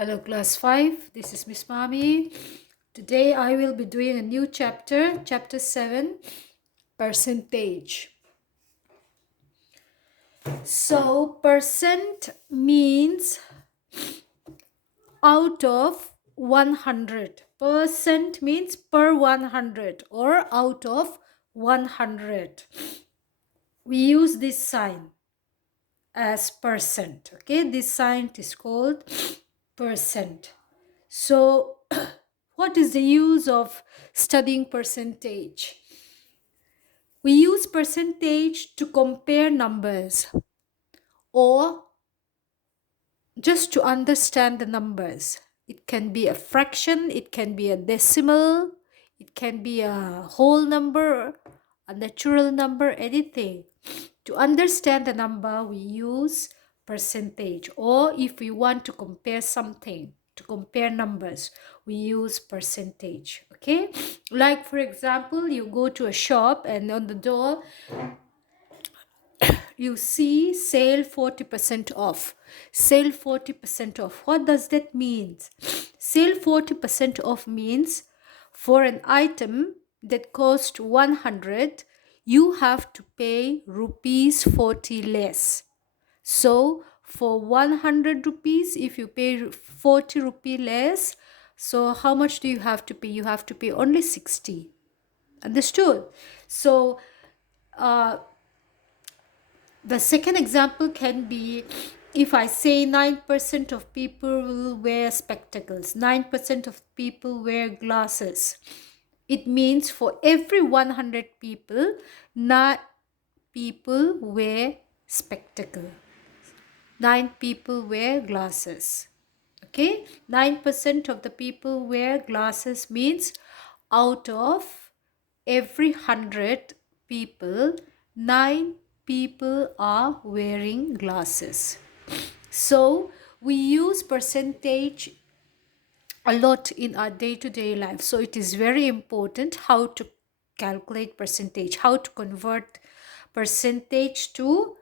Hello class 5, this is Miss Mami. Today I will be doing a new chapter, chapter 7, percentage. So percent means out of 100. Percent means per 100 or out of 100. We use this sign as percent. Okay, this sign is called percent. So what is the use of studying percentage? We use percentage to compare numbers or just to understand the numbers. It can be a fraction, it can be a decimal, it can be a whole number, a natural number, anything. To understand the number, we use percentage. Or if we want to compare something, to compare numbers, we use percentage. Okay, like for example, you go to a shop and on the door you see sale 40% off. Sale 40% off. What does that mean? Sale 40% off means for an item that cost 100, you have to pay rupees 40 less. So for 100 rupees, if you pay 40 rupee less, so how much do you have to pay? You have to pay only 60. Understood? So the second example can be if I say 9% of people will wear spectacles, 9% of people wear glasses. It means for every 100 people, 9 people wear spectacle. 9 people wear glasses. Okay, 9% of the people wear glasses means out of every 100 people, 9 people are wearing glasses. So we use percentage a lot in our day-to-day life. So it is very important how to calculate percentage, how to convert percentage to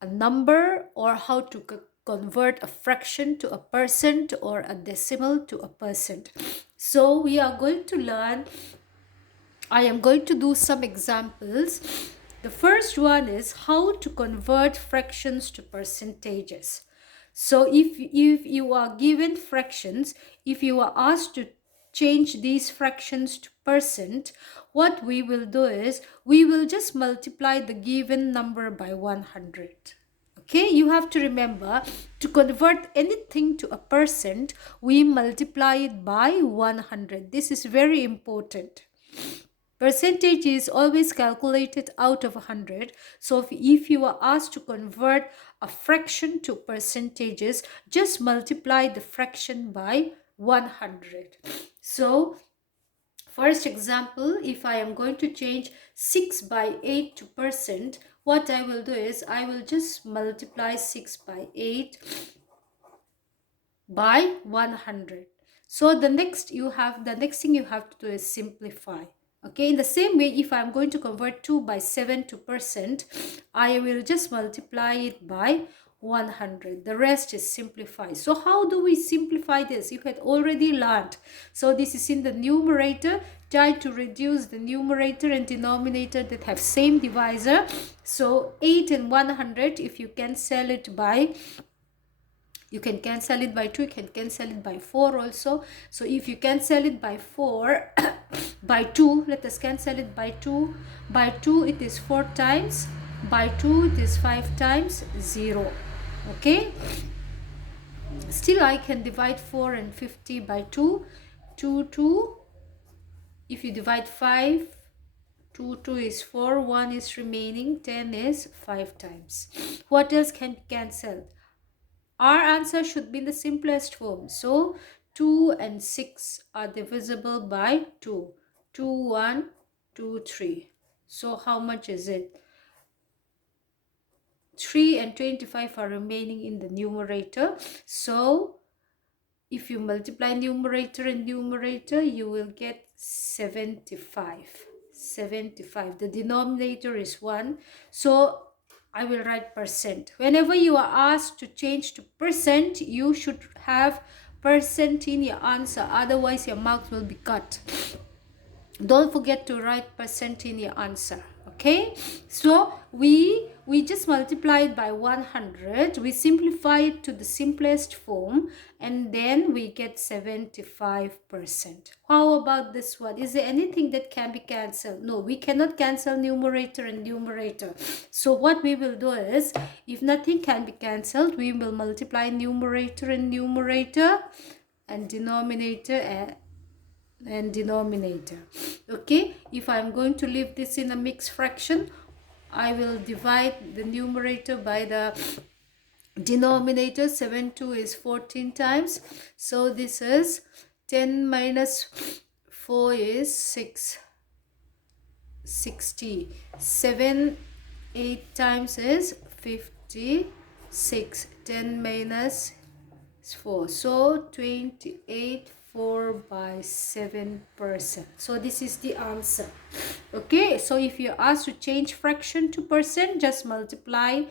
a number, or how to convert a fraction to a percent or a decimal to a percent. So we are going to learn. I am going to do some examples. The first one is how to convert fractions to percentages. So if you are given fractions, if you are asked to change these fractions to percent, what we will do is we will just multiply the given number by 100. Okay, you have to remember, to convert anything to a percent, we multiply it by 100. This is very important. Percentage is always calculated out of 100. So if you are asked to convert a fraction to percentages, just multiply the fraction by 100. So first example, if I am going to change 6 by 8 to percent, what I will do is I will just multiply 6 by 8 by 100. So the next thing you have to do is simplify. Okay, in the same way, if I'm going to convert 2 by 7 to percent, I will just multiply it by 100. The rest is simplified. So how do we simplify this? You had already learned. So this is in the numerator. Try to reduce the numerator and denominator that have same divisor. So 8 and 100, if you cancel it by, you can cancel it by 2, you can cancel it by 4 also. So if you cancel it by 4 by 2, let us cancel it by 2. By 2 it is 4 times, by 2 it is 5 times 0. Okay, still I can divide 4 and 50 by 2. 2 if you divide 5, 2 is 4, 1 is remaining, 10 is 5 times. What else can be cancelled? Our answer should be in the simplest form. So 2 and 6 are divisible by 2. 2, 1, 2, 3. So how much is it? 3 and 25 are remaining in the numerator. So if you multiply numerator and numerator, you will get 75. 75. The denominator is 1. So I will write percent. Whenever you are asked to change to percent, you should have percent in your answer, otherwise your marks will be cut. Don't forget to write percent in your answer. Okay, so we just multiply it by 100, we simplify it to the simplest form, and then we get 75%. How about this one? Is there anything that can be cancelled? No, we cannot cancel numerator and numerator. So what we will do is, if nothing can be cancelled, we will multiply numerator and numerator, and denominator and denominator. Okay, if I'm going to leave this in a mixed fraction, I will divide the numerator by the denominator. 7 2 is 14 times, so this is 10 minus 4 is 60. 7 8 times is 56. 10 minus 4, so 28 4 by 7%. So this is the answer. Okay, so if you're asked to change fraction to percent, just multiply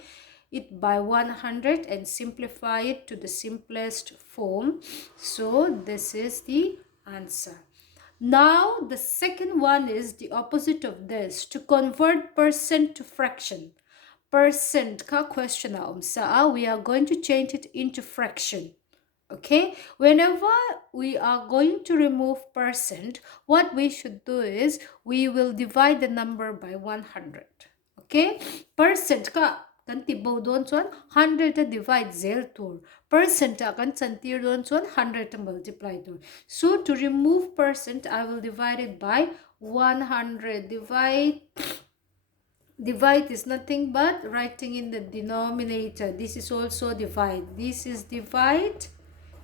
it by 100 and simplify it to the simplest form. So this is the answer. Now the second one is the opposite of this, to convert percent to fraction. Percent ka question na we are going to change it into fraction. Okay, whenever we are going to remove percent, what we should do is we will divide the number by 100. Okay, percent ka kan tibaw doon so 100 to divide 0 to percent kan santir doon so 100 to multiply to. So to remove percent, I will divide it by 100. Divide is nothing but writing in the denominator. This is also divide. This is divide.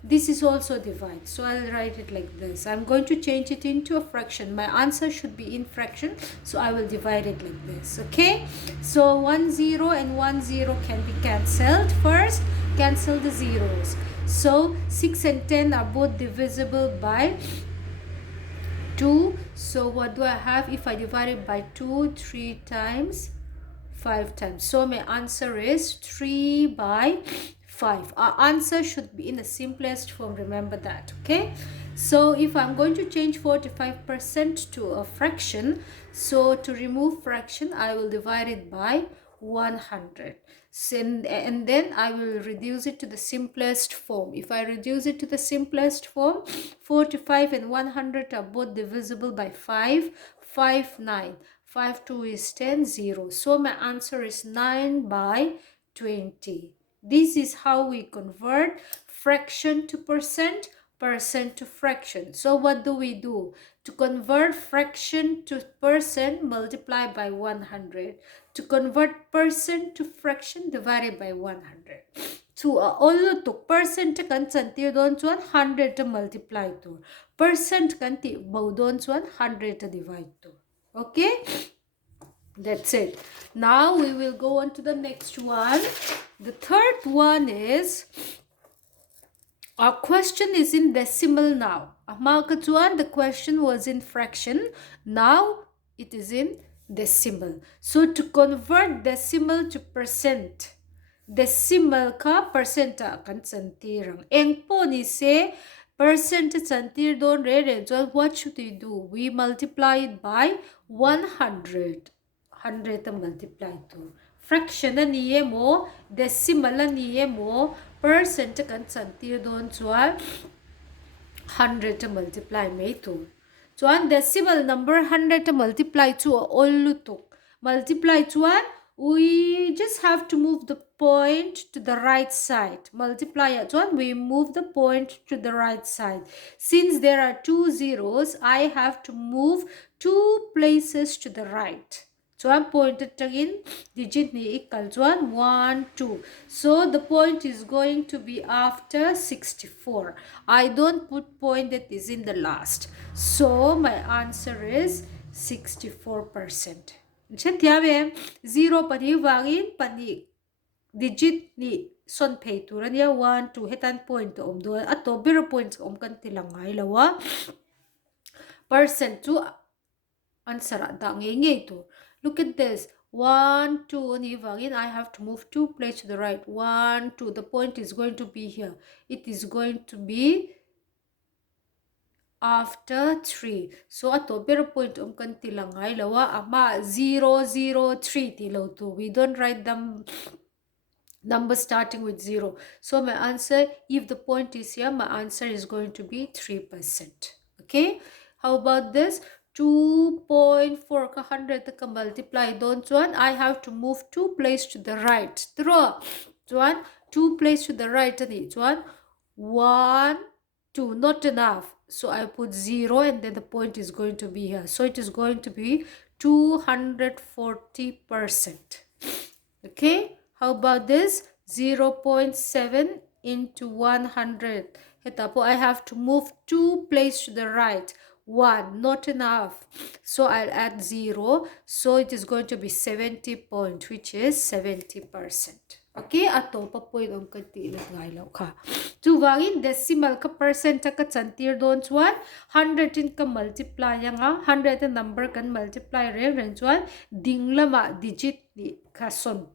This is also divide. So I'll write it like this. I'm going to change it into a fraction. My answer should be in fraction, so I will divide it like this. Okay, so 1 0 and 1 0 can be cancelled. First, cancel the zeros. So 6 and 10 are both divisible by 2. So what do I have? If I divide it by 2, 3 times, 5 times. So my answer is 3 by 5. Our answer should be in the simplest form. Remember that. Okay, so if I'm going to change 45% to a fraction, so to remove fraction, I will divide it by 100. And then I will reduce it to the simplest form. If I reduce it to the simplest form, 45 and 100 are both divisible by 5. 5 9. 5 2 is 10 0. So my answer is 9 by 20. This is how we convert fraction to percent, percent to fraction. So what do we do? To convert fraction to percent, multiply by 100. To convert percent to fraction, divide by 100. So all to percent kan santir don chuan 100 to multiply to. Percent kan ti bau don chuan 100 to divide to. Okay? That's it. Now we will go on to the next one. The third one is, our question is in decimal now. The question was in fraction. Now it is in decimal. So to convert decimal to percent, decimal ka percent kan santirang. Eng po ni se percent santir don re. What should we do? We multiply it by 100. 100 to multiply to. Fraction na niye mo, decimal na niye mo, percent kan santir don chuan 100 to multiply may to. Chuan decimal number 100 to multiply to all lutuk. Multiply chuan, we just have to move the point to the right side. Multiply at one, we move the point to the right side. Since there are 2 zeros, I have to move 2 places to the right. So I'm pointed again, digit ni equal to 1, 2. So the point is going to be after 64. I don't put point that is in the last. So my answer is 64%. Chentiabe 0 pani wangin pani digit ni son pay to rania 1 2 hetan point to do ato 0 points kan tilangay lawa percent to answer da ngenge to. Look at this. 1 2 ni wangin, I have to move 2 places to the right. 1 2, the point is going to be here. It is going to be after 3. So ato pero point kan tilangay lawa ama 003 tilo 2. We don't write them numbers starting with 0. So my answer, if the point is here, my answer is going to be 3%. Okay, how about this? 2.4 ka 100 ka multiply don't one. I have to move 2 place to the right. Draw one 2 place to the right and each one 1 2, not enough, so I put 0 and then the point is going to be here, so it is going to be 240%. Okay, how about this? 0.7 into 100. Hetapo, I have to move 2 places to the right. 1, not enough. So I'll add 0. So it is going to be 70 point, which is 70%. Okay, ato pa point ang kanti nagngaylaw ka. Tuwangin decimal ka percent ka chantir don chuan 100 in ka multiply nga 100 the number kan multiply ren chuan dinglama digit ni ka son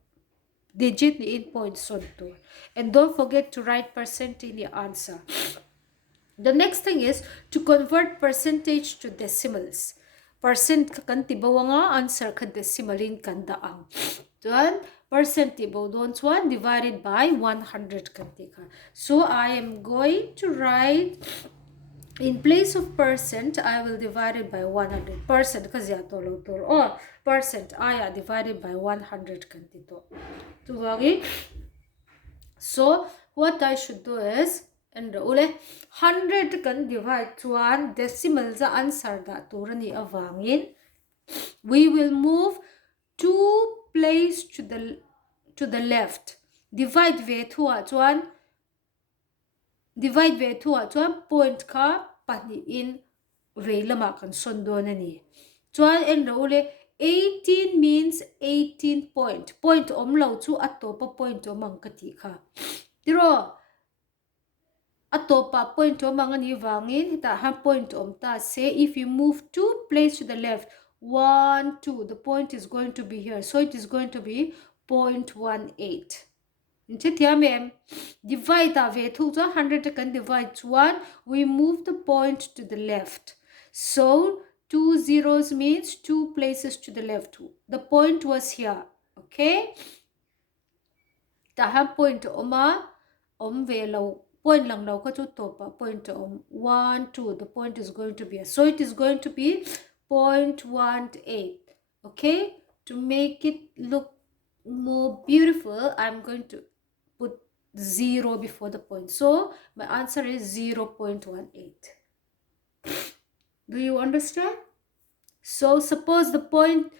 digit ni in point son to, and don't forget to write percent in your answer. The next thing is to convert percentage to decimals. Percent ka kan tibaw nga answer ka decimalin kan daang. Tuan percent tibaw don't one divided by 100 kan tika. So I am going to write in place of percent, I will divide it by 100. Percent kasi atolo tur or percent aya divided by 100 kan tito. Tuwagi. So what I should do is and ule 100 kan divide to one decimal za answer da turani avangin. We will move 2 place to the left. Divide ve thua chuan divide ve thua chuan point ka pani in ve lama kan sondo na ni. Chuan en ule 18 means 18 point. Point omlo chu atopa point omang kati ka. Diro atopa point omang ni wangin ta ha point om ta say if you move 2 place to the left 1 2 the point is going to be here, so it is going to be 0.18. Divide ve thu 100 can divide 1, we move the point to the left, so 2 zeros means 2 places to the left. The point was here. Okay, tahan point oma om ve lo point lang daw ka chu topa point om 1 2 the point is going to be here. So it is going to be 0.18. Okay, to make it look more beautiful I'm going to put 0 before the point, so my answer is 0.18. Do you understand? So suppose the point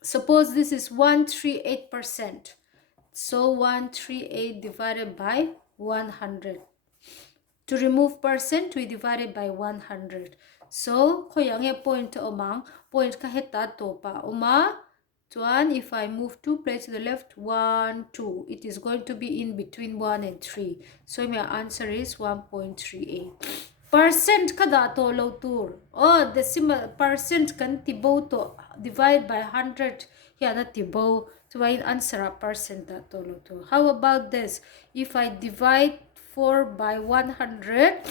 suppose this is 138%. So 138 divided by 100. To remove percent, we divide it by 100. So koyang ye point omang point ka heta topa oma. Chuan if I move 2 places to the left 1 2, it is going to be in between 1 and 3. So my answer is 1.38. Percent kada to low tur. Oh, decimal percent kan tibo to divide by 100. Yeah, na tibo. So I answer a percent that to low tur. How about this? If I divide 4 by 100,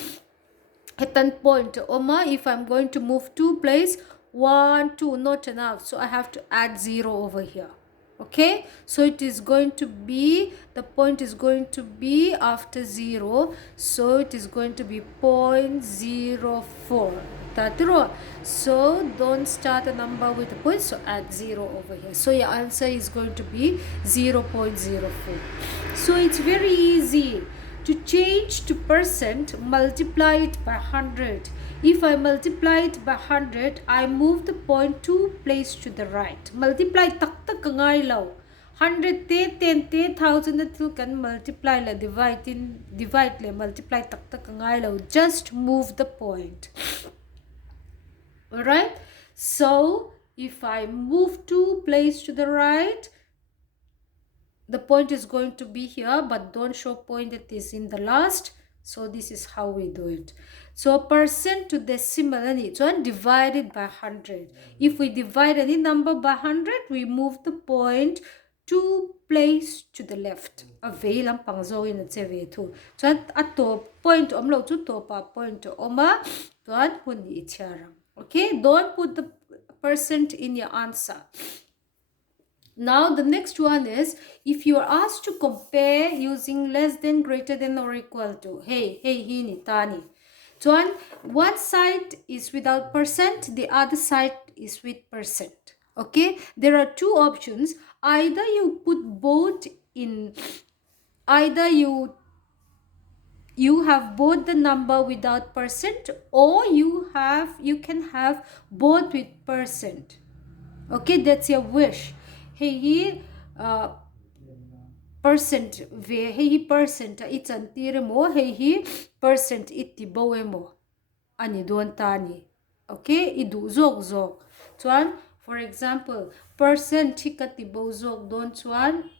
hetan point oma, if I'm going to move 2 place 1 2 not enough, so I have to add 0 over here. Okay, so it is going to be the point is going to be after 0, so it is going to be 0.04. So don't start a number with a point, so add 0 over here, so your answer is going to be 0.04. so it's very easy to change to percent. Multiply it by 100. If I multiply it by 100, I move the point 2 place to the right. Multiply tak tak ngay law. 100 10 10,000 na tu kan multiply la divide le multiply tak tak ngay law. Just move the point. Alright? So if I move 2 place to the right, the point is going to be here, but don't show point that is in the last. So this is how we do it. So percent to decimal and each one divided by 100. If we divide any number by 100, we move the point 2 place to the left. A ve lampang zo in a ve tu. Chuan a to point lo chu to pa point oma tuan hun ni charang. Okay, don't put the percent in your answer. Now the next one is, if you are asked to compare using less than, greater than, or equal to. Hey, hi ni tani. So one side is without percent, the other side is with percent. Okay, there are two options. Either you put both in, either you have both the number without percent, or you can have both with percent. Okay, that's your wish. Hey, percent ve hey percent it's antire mo hey percent iti bowe mo ani don tani. Okay, idu zog zog chuan, for example, percent hikati bo zog don chuan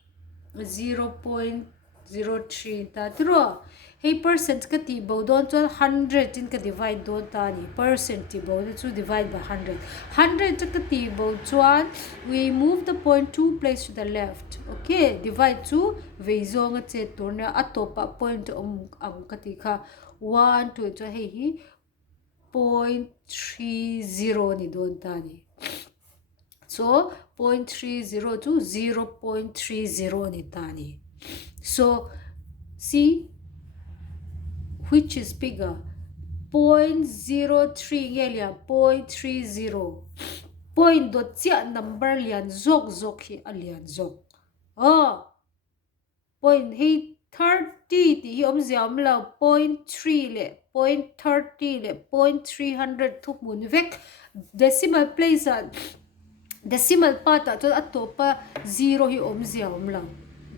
0.03 ta tro. Hey, percent kati bo don chuan 100 in ka divide don tani. Percent ti bo to divide by 100. 100 kati bo chuan we move the point 2 place to the left. Okay, divide to ve zong che torna atopa point ang kati ka 1 2 cho hey hi 0.30 ni don tani. So 0.30 to 0.30 ni tani. So see which is bigger. 0.03 gelia 0.30. Point dot chia number lian zok zok hi alian zok. Oh, point hi 30 ti om ziam la 0.3 le 0.30 le 0.300 thuk mun vek decimal place decimal part to atopa 0 hi om ziam la.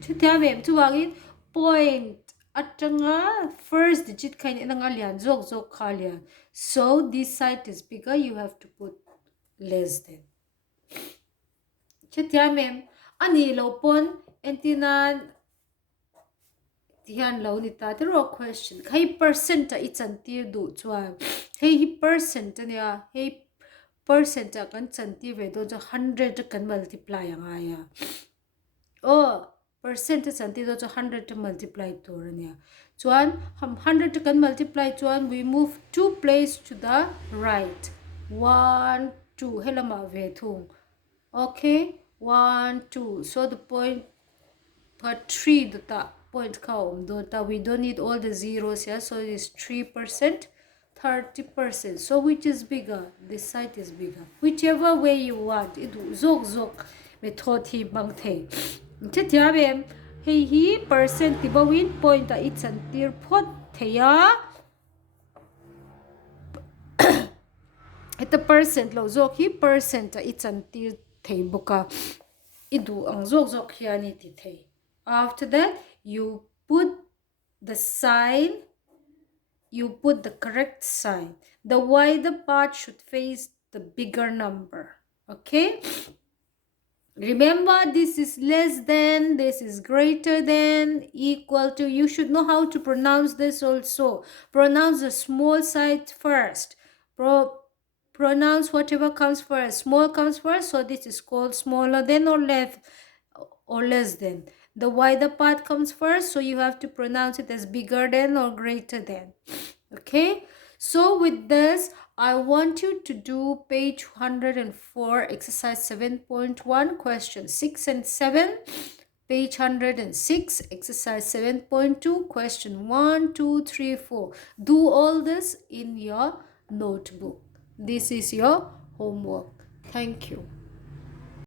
Chutia mem chuwangin point atanga first digit kain nanga lian zok zok khalian. So this side is bigger, you have to put less than. Chutia mem ani lo pon entinan tihan lo ni ta tero question kai percent it's antir du chuan hey percent ania hey percent kan chanti ve do 100 kan multiply anga ya. Oh, percent chanti do 100 to multiply torania. Chuan 100 kan multiply chuan we move 2 place to the right. 1 2 helama ve thung. Okay, 1 2. So the point part 3 the point kaum dota we don't need all the zeros here, so it is 3%, 30%. So which is bigger? This side is bigger. Whichever way you want. It zok zok method hi bang the. Chetiabem hey hi percent tibawin point it's antir pot theya. Ita percent lo zok hi percent it's antir thei buka. Idu ang zok zok hiani ti thei. After that, you put the sign, you put the correct sign. The wider part should face the bigger number. Okay? Remember, this is less than, this is greater than, equal to. You should know how to pronounce this also. Pronounce the small side first. Pronounce whatever comes first. Small comes first, so this is called smaller than or less than. The wider part comes first, so you have to pronounce it as bigger than or greater than. Okay, so with this, I want you to do page 104, exercise 7.1, questions 6 and 7. Page 106, exercise 7.2, question 1, 2, 3, 4. Do all this in your notebook. This is your homework. Thank you.